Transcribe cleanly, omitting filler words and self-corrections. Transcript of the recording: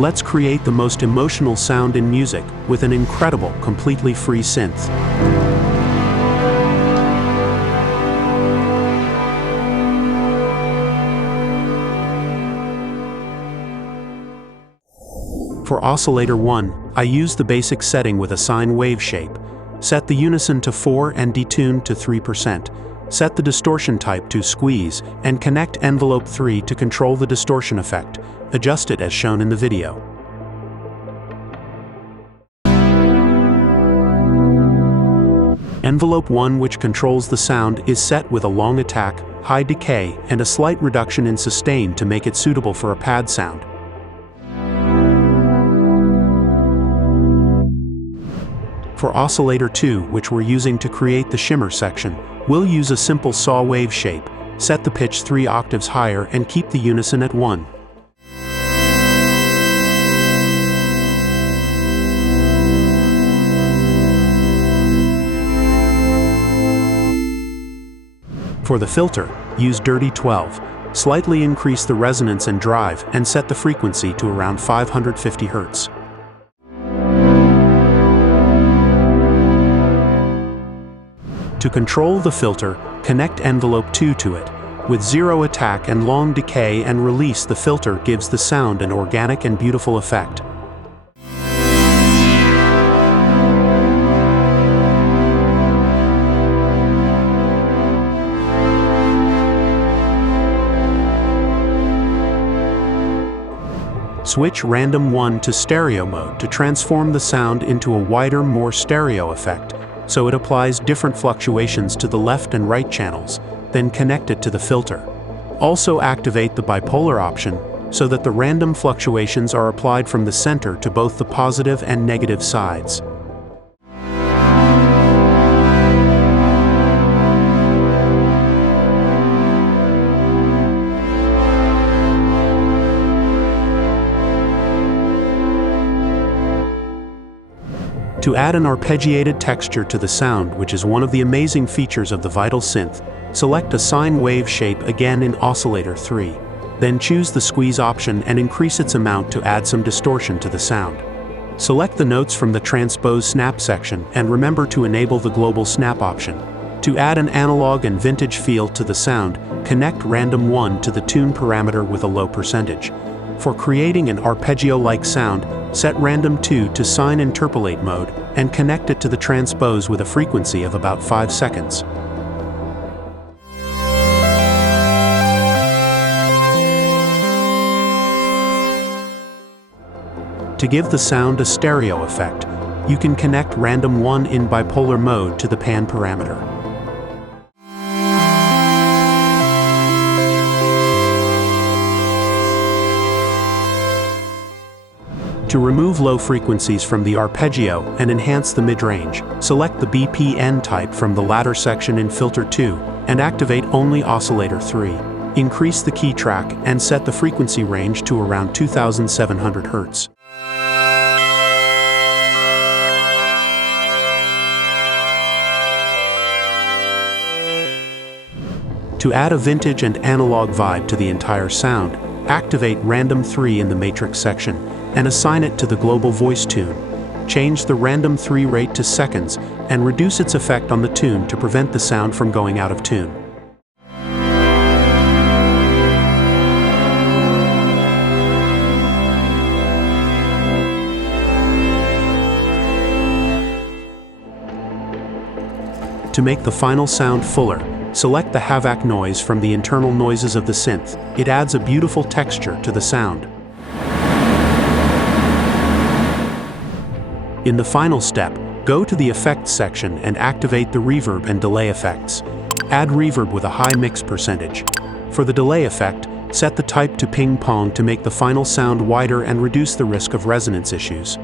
Let's create the most emotional sound in music with an incredible, completely free synth. For Oscillator 1, I use the basic setting with a sine wave shape. Set the unison to 4 and detune to 3%. Set the distortion type to squeeze, and connect envelope 3 to control the distortion effect. Adjust it as shown in the video. Envelope 1, which controls the sound, is set with a long attack, high decay, and a slight reduction in sustain to make it suitable for a pad sound. For Oscillator 2, which we're using to create the shimmer section, we'll use a simple saw wave shape. Set the pitch 3 octaves higher and keep the unison at 1. For the filter, use Dirty 12. Slightly increase the resonance and drive and set the frequency to around 550 Hz. To control the filter, connect envelope 2 to it. With 0 attack and long decay and release, the filter gives the sound an organic and beautiful effect. Switch Random 1 to stereo mode to transform the sound into a wider, more stereo effect, so it applies different fluctuations to the left and right channels, then connect it to the filter. Also activate the bipolar option so that the random fluctuations are applied from the center to both the positive and negative sides. To add an arpeggiated texture to the sound, which is one of the amazing features of the Vital Synth, select a sine wave shape again in Oscillator 3. Then choose the squeeze option and increase its amount to add some distortion to the sound. Select the notes from the transpose snap section and remember to enable the global snap option. To add an analog and vintage feel to the sound, connect Random 1 to the tune parameter with a low percentage. For creating an arpeggio-like sound, set Random 2 to sine interpolate mode and connect it to the transpose with a frequency of about 5 seconds. To give the sound a stereo effect, you can connect Random 1 in bipolar mode to the pan parameter. To remove low frequencies from the arpeggio and enhance the mid-range, select the BPN type from the ladder section in Filter 2 and activate only Oscillator 3. Increase the key track and set the frequency range to around 2700 Hz. To add a vintage and analog vibe to the entire sound, activate Random 3 in the matrix section and assign it to the global voice tune. Change the Random 3 rate to seconds and reduce its effect on the tune to prevent the sound from going out of tune. To make the final sound fuller, select the Havoc noise from the internal noises of the synth. It adds a beautiful texture to the sound. In the final step, go to the Effects section and activate the reverb and delay effects. Add reverb with a high mix percentage. For the delay effect, set the type to ping pong to make the final sound wider and reduce the risk of resonance issues.